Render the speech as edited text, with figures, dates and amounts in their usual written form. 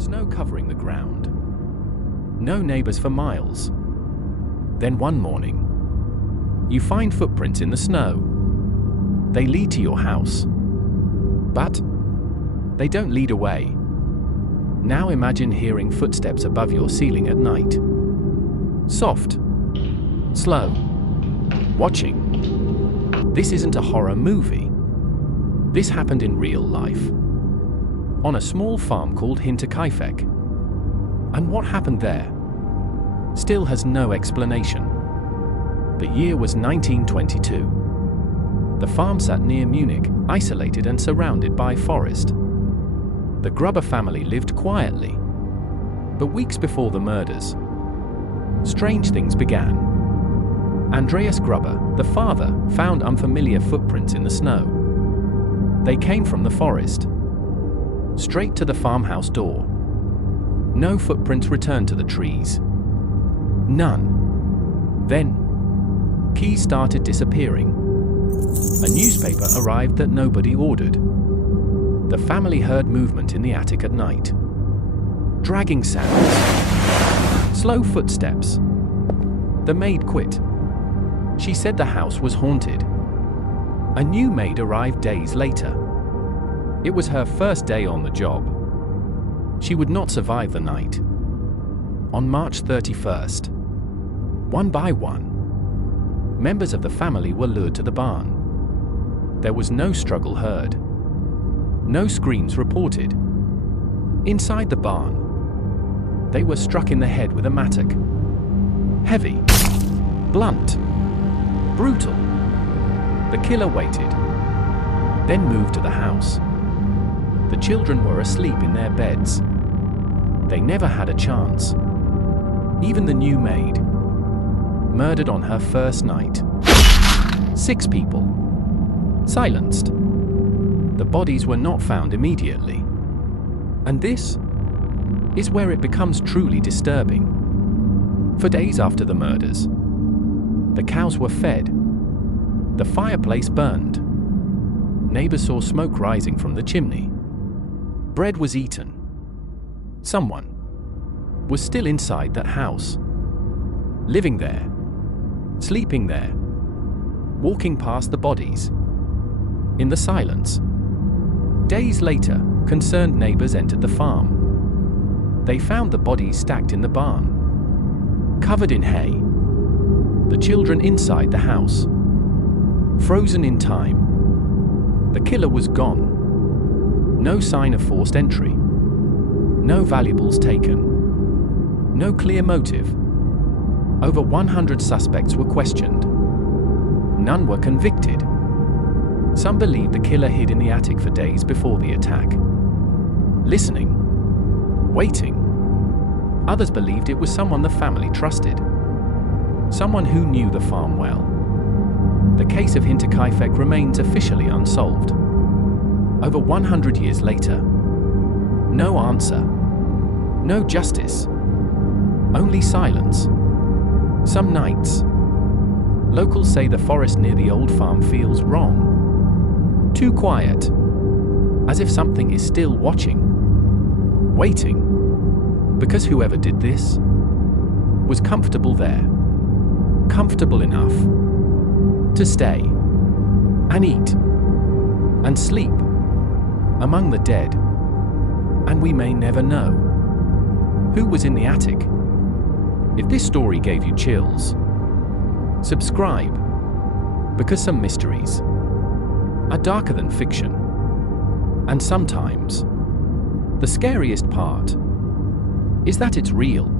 Snow covering the ground. No neighbors for miles. Then one morning, you find footprints in the snow. They lead to your house. But they don't lead away. Now imagine hearing footsteps above your ceiling at night. Soft. Slow. Watching. This isn't a horror movie. This happened in real life. On a small farm called Hinterkaifeck. And what happened there still has no explanation. The year was 1922. The farm sat near Munich, isolated and surrounded by forest. The Gruber family lived quietly. But weeks before the murders, strange things began. Andreas Gruber, the father, found unfamiliar footprints in the snow. They came from the forest, straight to the farmhouse door. No footprints returned to the trees. None. Then, keys started disappearing. A newspaper arrived that nobody ordered. The family heard movement in the attic at night. Dragging sounds. Slow footsteps. The maid quit. She said the house was haunted. A new maid arrived days later. It was her first day on the job. She would not survive the night. On March 31st, one by one, members of the family were lured to the barn. There was no struggle heard. No screams reported. Inside the barn, they were struck in the head with a mattock. Heavy, blunt, brutal. The killer waited, then moved to the house. The children were asleep in their beds. They never had a chance. Even the new maid, murdered on her first night. 6 people. Silenced. The bodies were not found immediately. And this is where it becomes truly disturbing. For days after the murders, the cows were fed. The fireplace burned. Neighbors saw smoke rising from the chimney. Bread was eaten. Someone was still inside that house. Living there. Sleeping there. Walking past the bodies. In the silence. Days later, concerned neighbors entered the farm. They found the bodies stacked in the barn, covered in hay. The children inside the house, frozen in time. The killer was gone. No sign of forced entry. No valuables taken. No clear motive. Over 100 suspects were questioned. None were convicted. Some believed the killer hid in the attic for days before the attack, listening, waiting. Others believed it was someone the family trusted, someone who knew the farm well. The case of Hinterkaifeck remains officially unsolved. Over 100 years later, no answer, no justice, only silence. Some nights, locals say the forest near the old farm feels wrong. Too quiet, as if something is still watching, waiting, because whoever did this was comfortable there, comfortable enough to stay and eat and sleep among the dead. And we may never know who was in the attic. If this story gave you chills, subscribe, because some mysteries are darker than fiction. And sometimes, the scariest part is that it's real.